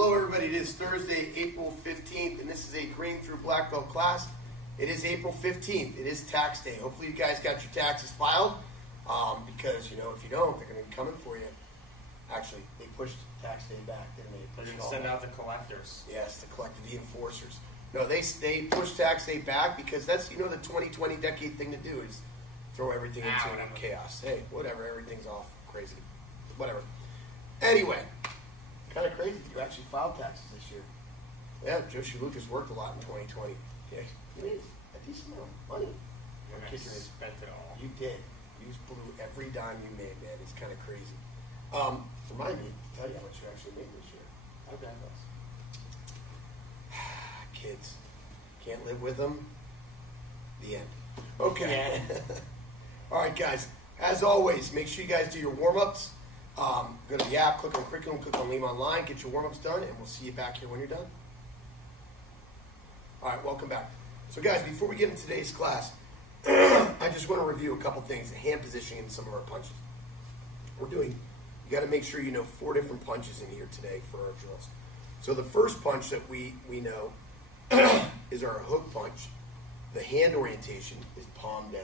Hello everybody, it is Thursday, April 15th, and this is a green through black belt class. It is April 15th, it is tax day. Hopefully you guys got your taxes filed, because, you know, if you don't, they're going to be coming for you. Actually, they pushed tax day back, didn't they? They're going to send out the collectors. Yes, the enforcers. No, they pushed tax day back because that's, you know, the 2020 decade thing to do is throw everything into chaos. Hey, whatever, everything's all crazy. Whatever. Anyway, kind of crazy you actually filed taxes this year. Yeah, Joshi Lucas worked a lot in 2020. Yeah, he made a decent amount of money. And I spent it all. You did. You blew every dime you made, man. It's kind of crazy. Remind me to tell you how much you actually made this year. Okay. Kids. Can't live with them. The end. Okay. Yeah. All right, guys. As always, make sure you guys do your warm-ups. Go to the app, click on curriculum, click on Leave Online, get your warm-ups done, and we'll see you back here when you're done. All right, welcome back. So, guys, before we get into today's class, I just want to review a couple things, the hand positioning and some of our punches. You got to make sure you know 4 different punches in here today for our drills. So the first punch that we know is our hook punch. The hand orientation is palm down.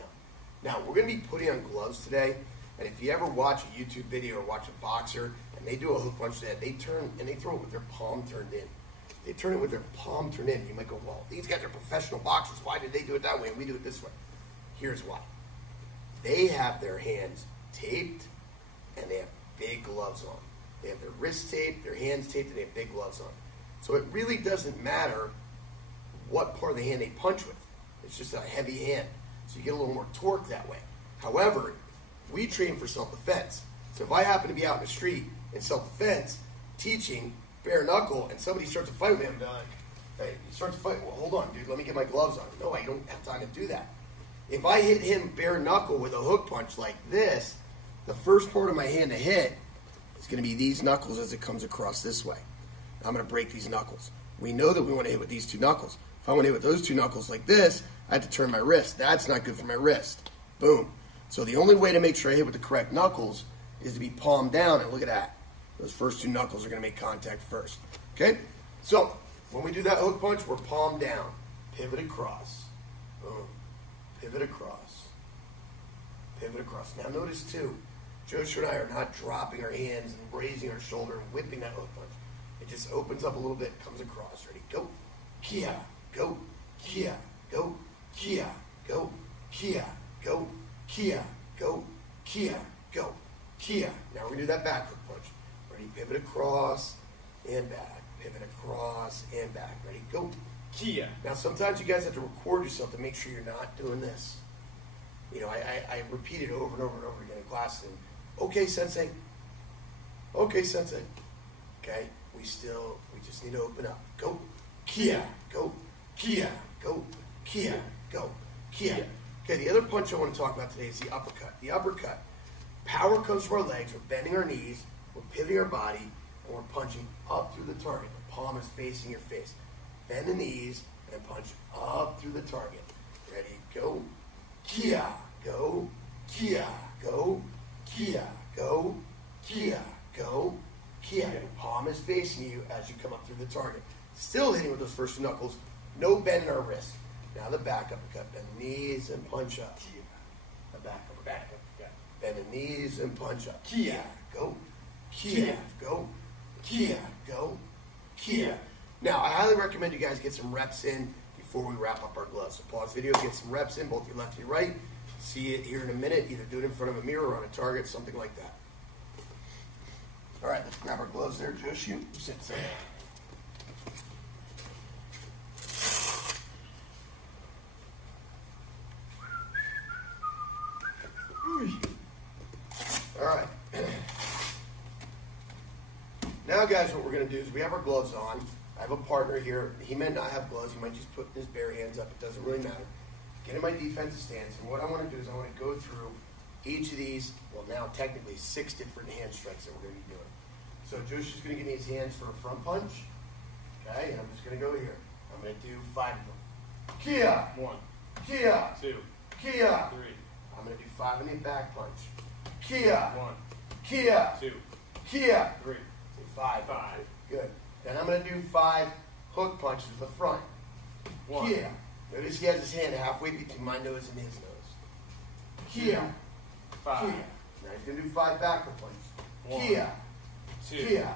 Now, we're going to be putting on gloves today. And if you ever watch a YouTube video or watch a boxer and they do a hook punch that they turn and they throw it with their palm turned in. They turn it with their palm turned in. You might go, well, these guys are professional boxers. Why did they do it that way and we do it this way? Here's why. They have their hands taped and they have big gloves on. They have their wrists taped, their hands taped, and they have big gloves on. So it really doesn't matter what part of the hand they punch with. It's just a heavy hand. So you get a little more torque that way. However, we train for self-defense. So if I happen to be out in the street in self-defense, teaching bare knuckle, and somebody starts to fight with me, I'm like, hey, you start to fight, well, hold on, dude, let me get my gloves on. No, I don't have time to do that. If I hit him bare knuckle with a hook punch like this, the first part of my hand to hit is going to be these knuckles as it comes across this way. I'm going to break these knuckles. We know that we want to hit with these 2 knuckles. If I want to hit with those 2 knuckles like this, I have to turn my wrist. That's not good for my wrist. Boom. So the only way to make sure I hit with the correct knuckles is to be palm down, and look at that. Those first 2 knuckles are going to make contact first. Okay? So when we do that hook punch, we're palm down. Pivot across. Boom. Pivot across. Pivot across. Now notice too, Joshua and I are not dropping our hands and raising our shoulder and whipping that hook punch. It just opens up a little bit, comes across. Ready? Go. Kia. Go. Kia. Go. Kia. Go. Kia. Go. Kia, go, Kia, go, Kia. Now we're going to do that back hook punch. Ready? Pivot across and back. Pivot across and back. Ready? Go. Kia. Now sometimes you guys have to record yourself to make sure you're not doing this. You know, I repeat it over and over and over again in class. And, okay, sensei. Okay, sensei. Okay? We just need to open up. Go. Kia. Go. Kia. Go. Kia. Go. Kia. Okay, the other punch I want to talk about today is the uppercut. The uppercut, power comes from our legs, we're bending our knees, we're pivoting our body, and we're punching up through the target. The palm is facing your face. Bend the knees and punch up through the target. Ready, go, Kia, go, Kia, go, Kia, go, Kia, go, Kia. Palm is facing you as you come up through the target. Still hitting with those first 2 knuckles, no bend in our wrist. Now the back uppercut, bend the knees and punch up. Kia. The back uppercut. Yeah. Bend the knees and punch up. Kia, go. Kia, go. Kia, go. Kia. Now, I highly recommend you guys get some reps in before we wrap up our gloves. So pause the video, get some reps in, both your left and your right. See it here in a minute. Either do it in front of a mirror or on a target, something like that. All right, let's grab our gloves there, Josh. You sit there. All right. Now, guys, what we're going to do is we have our gloves on. I have a partner here. He may not have gloves. He might just put his bare hands up. It doesn't really matter. Get in my defensive stance. And what I want to do is I want to go through each of these, well, now technically 6 different hand strikes that we're going to be doing. So Josh is going to give me his hands for a front punch. Okay, and I'm just going to go here. I'm going to do 5 of them. Kia. 1. Kia. 2. Kia. 3. I'm going to do 5 in the back punch. Kia. 1. Kia. 2. Kia. 3. 5. 5. Good. Then I'm I'm going to do 5 hook punches with the front. 1, Here. Notice he has his hand halfway between my nose and his nose. Here. 5, Here. Now he's going to do 5 backward punches. 1, Here. 2, Here.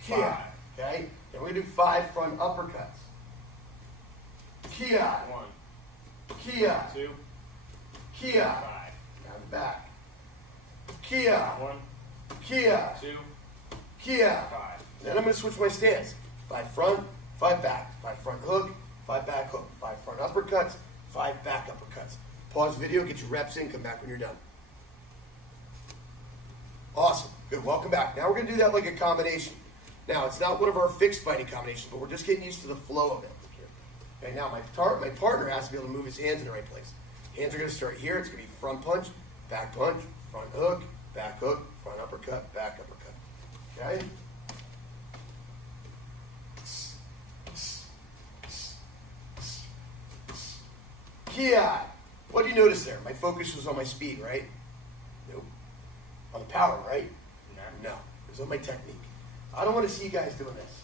5. Here. Okay? Then we're going to do 5 front uppercuts. Here. 1, Here. 2, Here. 5. Now the back. Here. 1, Here. 2, Here. 5. Then I'm going to switch my stance. 5 front, 5 back. 5 front hook, 5 back hook. 5 front uppercuts, 5 back uppercuts. Pause the video, get your reps in, come back when you're done. Awesome. Good. Welcome back. Now we're going to do that like a combination. Now, it's not one of our fixed fighting combinations, but we're just getting used to the flow of it. Okay, now my partner has to be able to move his hands in the right place. Hands are going to start here. It's going to be front punch, front hook, front uppercut, back uppercut. Okay? Kia. What do you notice there? My focus was on my speed, right? Nope. On the power, right? No. It was on my technique. I don't want to see you guys doing this.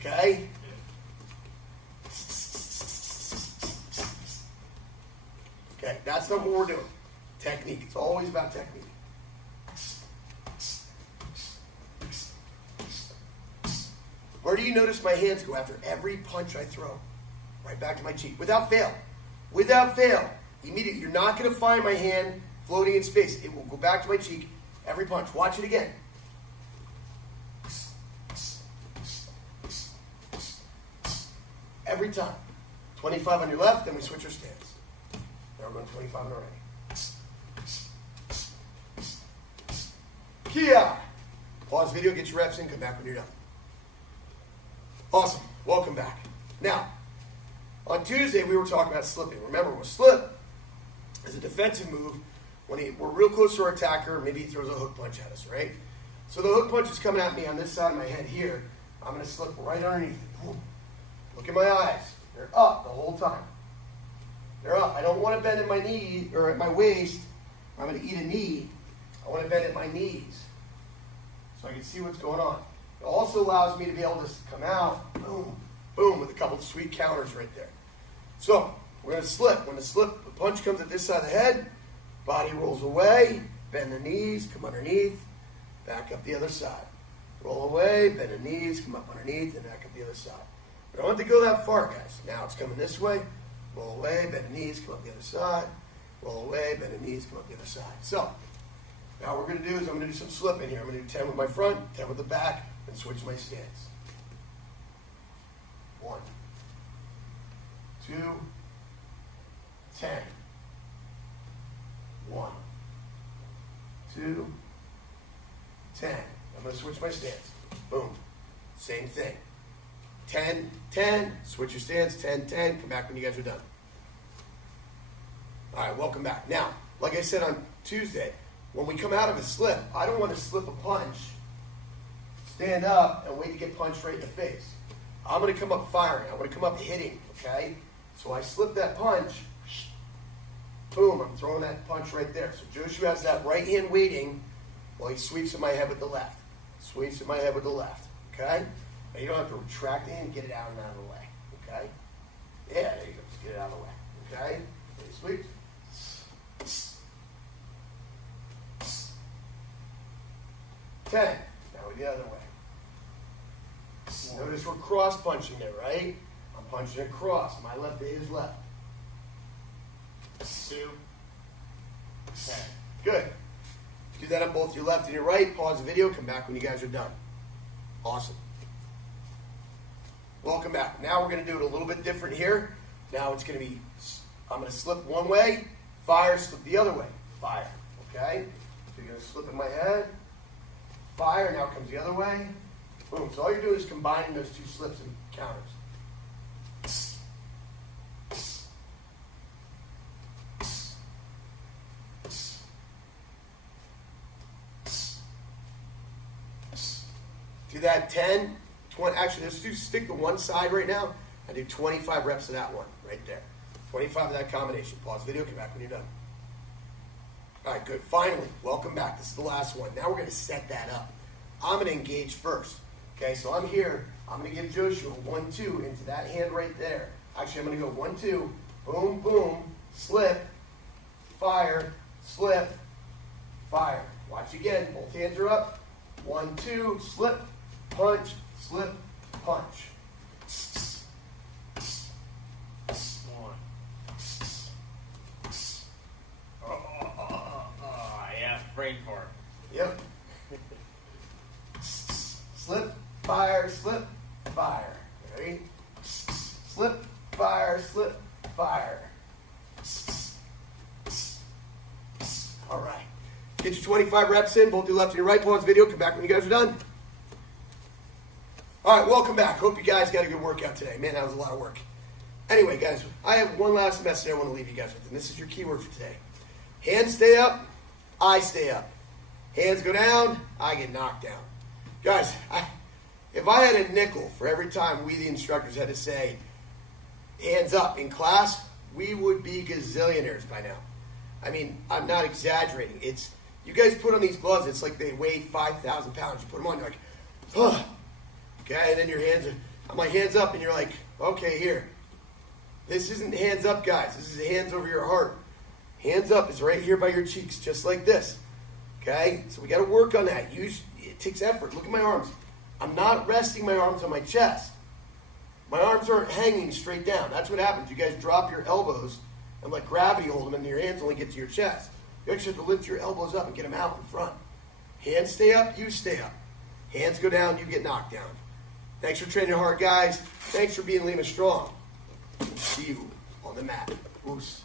Okay? Okay, that's not what we're doing. Technique. It's always about technique. Where do you notice my hands go after every punch I throw? Right back to my cheek. Without fail. Without fail. Immediately. You're not going to find my hand floating in space. It will go back to my cheek every punch. Watch it again. Every time. 25 on your left, then we switch our stance. Now we're going 25 on the right. Kia! Pause video, get your reps in, come back when you're done. Awesome. Welcome back. Now, on Tuesday, we were talking about slipping. Remember, a slip is a defensive move when we're real close to our attacker, maybe he throws a hook punch at us, right? So the hook punch is coming at me on this side of my head here. I'm going to slip right underneath it. Boom. Look at my eyes. They're up the whole time. They're up. I don't want to bend at my knee or at my waist. I'm going to eat a knee. I want to bend at my knees so I can see what's going on. It also allows me to be able to come out, boom, boom, with a couple of sweet counters right there. So we're going to slip. When the punch comes at this side of the head, body rolls away, bend the knees, come underneath, back up the other side. Roll away, bend the knees, come up underneath, and back up the other side. We don't have to go that far, guys. Now it's coming this way. Roll away, bend the knees, come up the other side. Roll away, bend the knees, come up the other side. So now what we're going to do is I'm going to do some slipping here. I'm going to do 10 with my front, 10 with the back, and switch my stance. 1, 2, 10. 1, 2, 10. I'm going to switch my stance. Boom. Same thing. 10, 10. Switch your stance. 10, 10. Come back when you guys are done. All right, welcome back. Now, like I said on Tuesday, when we come out of a slip, I don't want to slip a punch, stand up, and wait to get punched right in the face. I'm going to come up firing. I'm going to come up hitting, okay? So I slip that punch. Boom, I'm throwing that punch right there. So Joshua has that right hand waiting while he sweeps in my head with the left. Sweeps in my head with the left, okay? Now you don't have to retract the hand, get it out and out of the way, okay? Yeah, there you go, just get it out of the way, okay? Sweep. 10. Now we're the other way. Notice we're cross punching there, right? I'm punching across, my left to his left. 2, 10. Good. Do that on both your left and your right. Pause the video. Come back when you guys are done. Awesome. Welcome back. Now we're going to do it a little bit different here. Now it's going to be, I'm going to slip one way, fire, slip the other way. Fire. Okay? So you're going to slip in my head. Fire. Now comes the other way. Boom. So all you're doing is combining those two slips and counters. Do that 10, 20, actually let's stick to one side right now and do 25 reps of that one right there. 25 of that combination. Pause the video, come back when you're done. All right, good. Finally, welcome back. This is the last one. Now we're going to set that up. I'm going to engage first. Okay, so I'm here. I'm going to give Joshua 1, 2 into that hand right there. Actually, I'm going to go 1, 2, boom, boom, slip, fire, slip, fire. Watch again. Both hands are up. 1, 2, slip, punch, slip, punch. Yeah, brain fart. Yep. Slip, fire, fire. Ready? Slip, fire, fire. All right. Get your 25 reps in. Both do left and your right. Pause video. Come back when you guys are done. All right, welcome back. Hope you guys got a good workout today. Man, that was a lot of work. Anyway, guys, I have one last message I want to leave you guys with, and this is your keyword for today. Hands stay up, I stay up. Hands go down, I get knocked down. Guys, if I had a nickel for every time we, the instructors, had to say hands up in class, we would be gazillionaires by now. I mean, I'm not exaggerating. It's, you guys put on these gloves, it's like they weigh 5,000 pounds. You put them on, you're like, oh. Okay, and then your hands are, I'm like, hands up, and you're like, okay, here. This isn't hands up, guys. This is hands over your heart. Hands up is right here by your cheeks, just like this. Okay? So we got to work on that. It takes effort. Look at my arms. I'm not resting my arms on my chest. My arms aren't hanging straight down. That's what happens. You guys drop your elbows and let gravity hold them, and your hands only get to your chest. You actually have to lift your elbows up and get them out in front. Hands stay up, you stay up. Hands go down, you get knocked down. Thanks for training hard, guys. Thanks for being Lima Strong. See you on the mat. Oos.